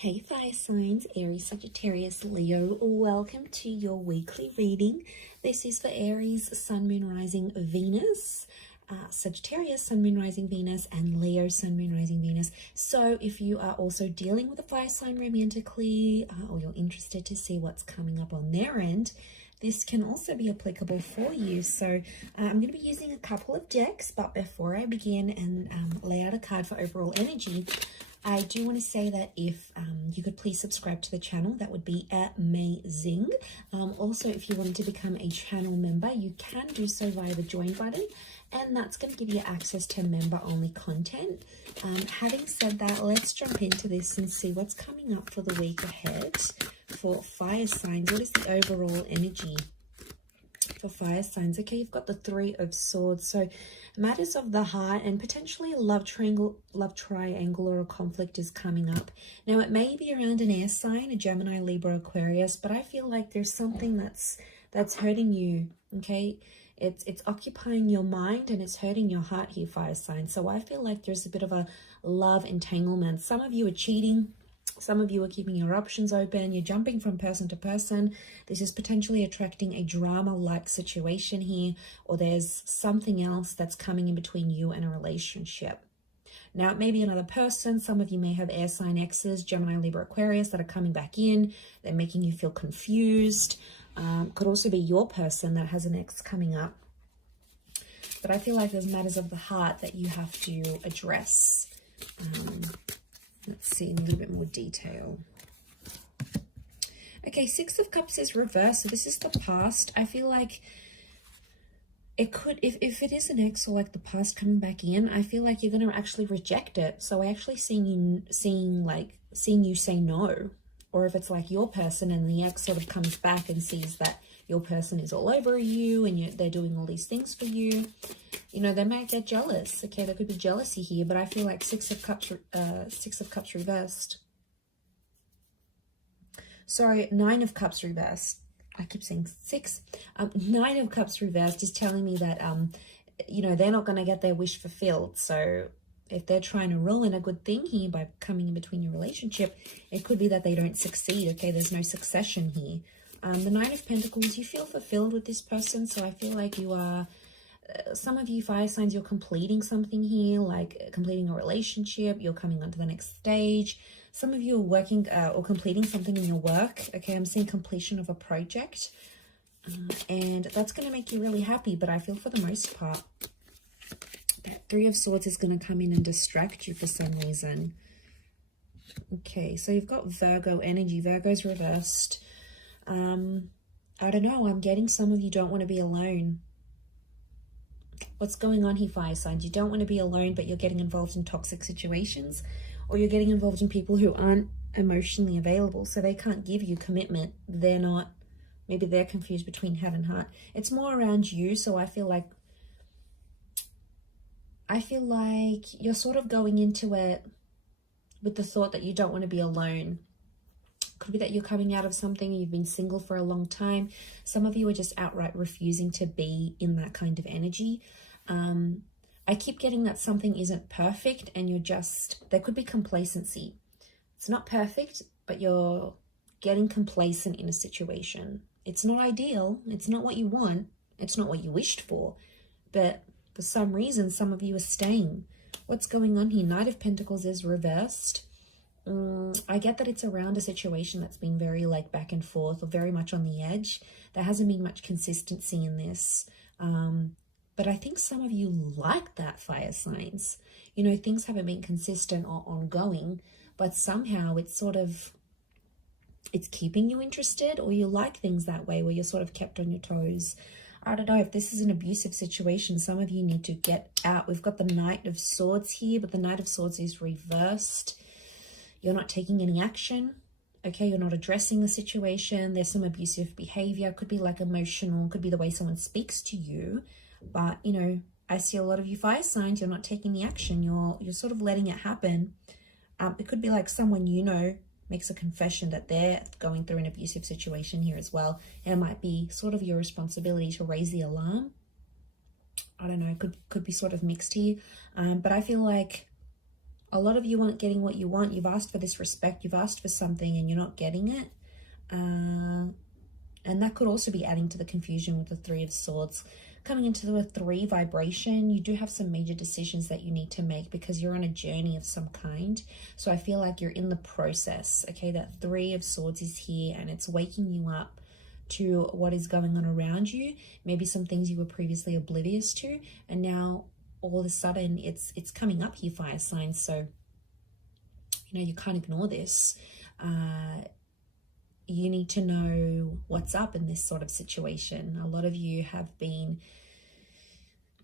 Hey fire signs, Aries, Sagittarius, Leo, welcome to your weekly reading. This is for Aries, Sun, Moon, Rising, Venus, Sagittarius, Sun, Moon, Rising, Venus, and Leo, Sun, Moon, Rising, Venus. So if you are also dealing with a fire sign romantically, or you're interested to see what's coming up on their end, this can also be applicable for you. So I'm going to be using a couple of decks, but before I begin and lay out a card for overall energy, I do want to say that if you could please subscribe to the channel, that would be amazing. Also, if you wanted to become a channel member, you can do so via the join button, and that's going to give you access to member-only content. Having said that, let's jump into this and see what's coming up for the week ahead for fire signs. What is the overall energy for fire signs? Okay, you've got the Three of Swords, so matters of the heart and potentially a love triangle or a conflict is coming up. Now it may be around an air sign, a Gemini, Libra, Aquarius, but I feel like there's something that's hurting you. Okay, it's occupying your mind and it's hurting your heart here, fire sign. So I feel like there's a bit of a love entanglement. Some of you are cheating. Some of you are keeping your options open. You're jumping from person to person. This is potentially attracting a drama-like situation here, or there's something else that's coming in between you and a relationship. Now, it may be another person. Some of you may have air sign exes, Gemini, Libra, Aquarius, that are coming back in. They're making you feel confused. Could also be your person that has an ex coming up. But I feel like there's matters of the heart that you have to address. Let's see in a little bit more detail. Okay, Six of Cups is reversed. So this is the past. I feel like it could, if it is an ex or like the past coming back in, I feel like you're going to actually reject it. So I actually seeing you say no. Or if it's like your person and the ex sort of comes back and sees that your person is all over you and they're doing all these things for you, you know, they might get jealous. Okay, there could be jealousy here, but I feel like Six of Cups reversed. Sorry, Nine of Cups reversed. I keep saying six. Nine of Cups reversed is telling me that, you know, they're not going to get their wish fulfilled. So if they're trying to ruin a good thing here by coming in between your relationship, it could be that they don't succeed. Okay, there's no succession here. The Nine of Pentacles, you feel fulfilled with this person. So I feel like you are, some of you fire signs, you're completing something here, like completing a relationship. You're coming on to the next stage. Some of you are working or completing something in your work. Okay, I'm seeing completion of a project. And that's going to make you really happy. But I feel for the most part, that Three of Swords is going to come in and distract you for some reason. Okay, so you've got Virgo energy. Virgo's reversed. I don't know. I'm getting some of you don't want to be alone. What's going on here, fire signs? You don't want to be alone, but you're getting involved in toxic situations, or you're getting involved in people who aren't emotionally available, so they can't give you commitment. They're not, maybe they're confused between head and heart. It's more around you, so I feel like you're sort of going into it with the thought that you don't want to be alone. Could be that you're coming out of something, you've been single for a long time. Some of you are just outright refusing to be in that kind of energy. I keep getting that something isn't perfect and you're just, there could be complacency. It's not perfect, but you're getting complacent in a situation. It's not ideal. It's not what you want. It's not what you wished for. But for some reason, some of you are staying. What's going on here? Knight of Pentacles is reversed. I get that it's around a situation that's been very like back and forth or very much on the edge. There hasn't been much consistency in this. But I think some of you like that, fire signs. You know, things haven't been consistent or ongoing, but somehow it's sort of, it's keeping you interested, or you like things that way where you're sort of kept on your toes. I don't know if this is an abusive situation. Some of you need to get out. We've got the Knight of Swords here, but the Knight of Swords is reversed. You're not taking any action. Okay, you're not addressing the situation. There's some abusive behavior. Could be like emotional. Could be the way someone speaks to you. But, you know, I see a lot of you fire signs. You're not taking the action. You're sort of letting it happen. It could be like someone you know makes a confession that they're going through an abusive situation here as well. And it might be sort of your responsibility to raise the alarm. I don't know. Could be sort of mixed here. But I feel like A lot of you aren't getting what you want. You've asked for this respect. You've asked for something and you're not getting it. And that could also be adding to the confusion with the Three of Swords. Coming into the 3 vibration, you do have some major decisions that you need to make because you're on a journey of some kind. So I feel like you're in the process, okay? That 3 of Swords is here and it's waking you up to what is going on around you. Maybe some things you were previously oblivious to, and now all of a sudden it's coming up here, fire signs. So, you know, you can't ignore this. You need to know what's up in this sort of situation. A lot of you have been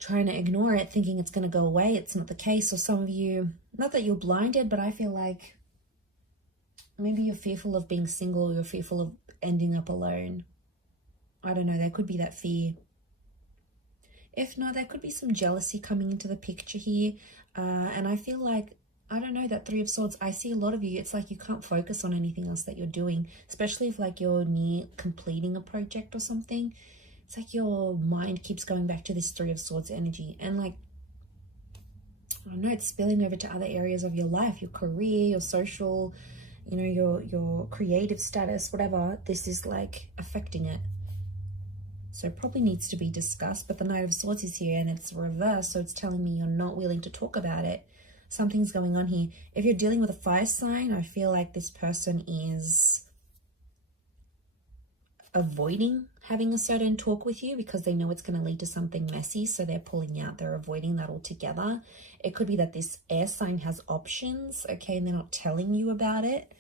trying to ignore it, thinking it's going to go away. It's not the case. Or some of you, not that you're blinded, but I feel like maybe you're fearful of being single. You're fearful of ending up alone. I don't know. There could be that fear. If not, there could be some jealousy coming into the picture here. And I feel like, I don't know, that 3 of Swords, I see a lot of you, it's like you can't focus on anything else that you're doing, especially if like you're near completing a project or something. It's like your mind keeps going back to this 3 of Swords energy, and like, I don't know, it's spilling over to other areas of your life, your career, your social, you know, your creative status, whatever. This is like affecting it. So it probably needs to be discussed, but the Knight of Swords is here and it's reversed, so it's telling me you're not willing to talk about it. Something's going on here. If you're dealing with a fire sign, I feel like this person is avoiding having a certain talk with you because they know it's going to lead to something messy, so they're pulling out. They're avoiding that altogether. It could be that this air sign has options, okay, and they're not telling you about it.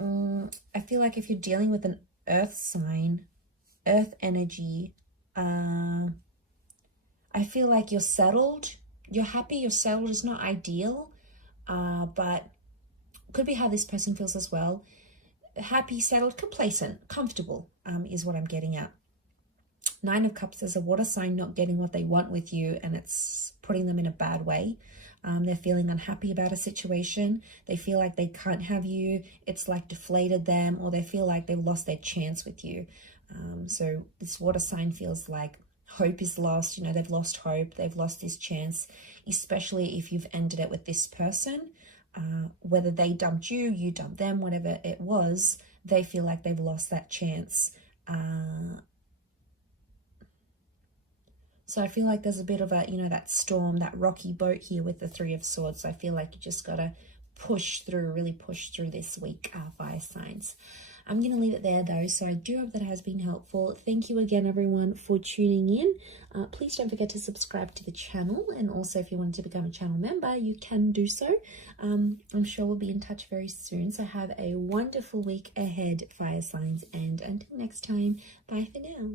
I feel like if you're dealing with an earth sign, earth energy, I feel like you're settled. You're happy, you're settled. It's not ideal, but could be how this person feels as well. Happy, settled, complacent, comfortable is what I'm getting at. 9 of Cups is a water sign not getting what they want with you, and it's putting them in a bad way. They're feeling unhappy about a situation. They feel like they can't have you. It's like deflated them, or they feel like they've lost their chance with you. So this water sign feels like hope is lost. You know, they've lost hope. They've lost this chance, especially if you've ended it with this person. Whether they dumped you, you dumped them, whatever it was, they feel like they've lost that chance. So I feel like there's a bit of a, you know, that storm, that rocky boat here with the 3 of Swords. So I feel like you just got to push through, really push through this week, fire signs. I'm going to leave it there though, so I do hope that has been helpful. Thank you again, everyone, for tuning in. Please don't forget to subscribe to the channel, and also if you wanted to become a channel member, you can do so. I'm sure we'll be in touch very soon, so have a wonderful week ahead, fire signs, and until next time, bye for now.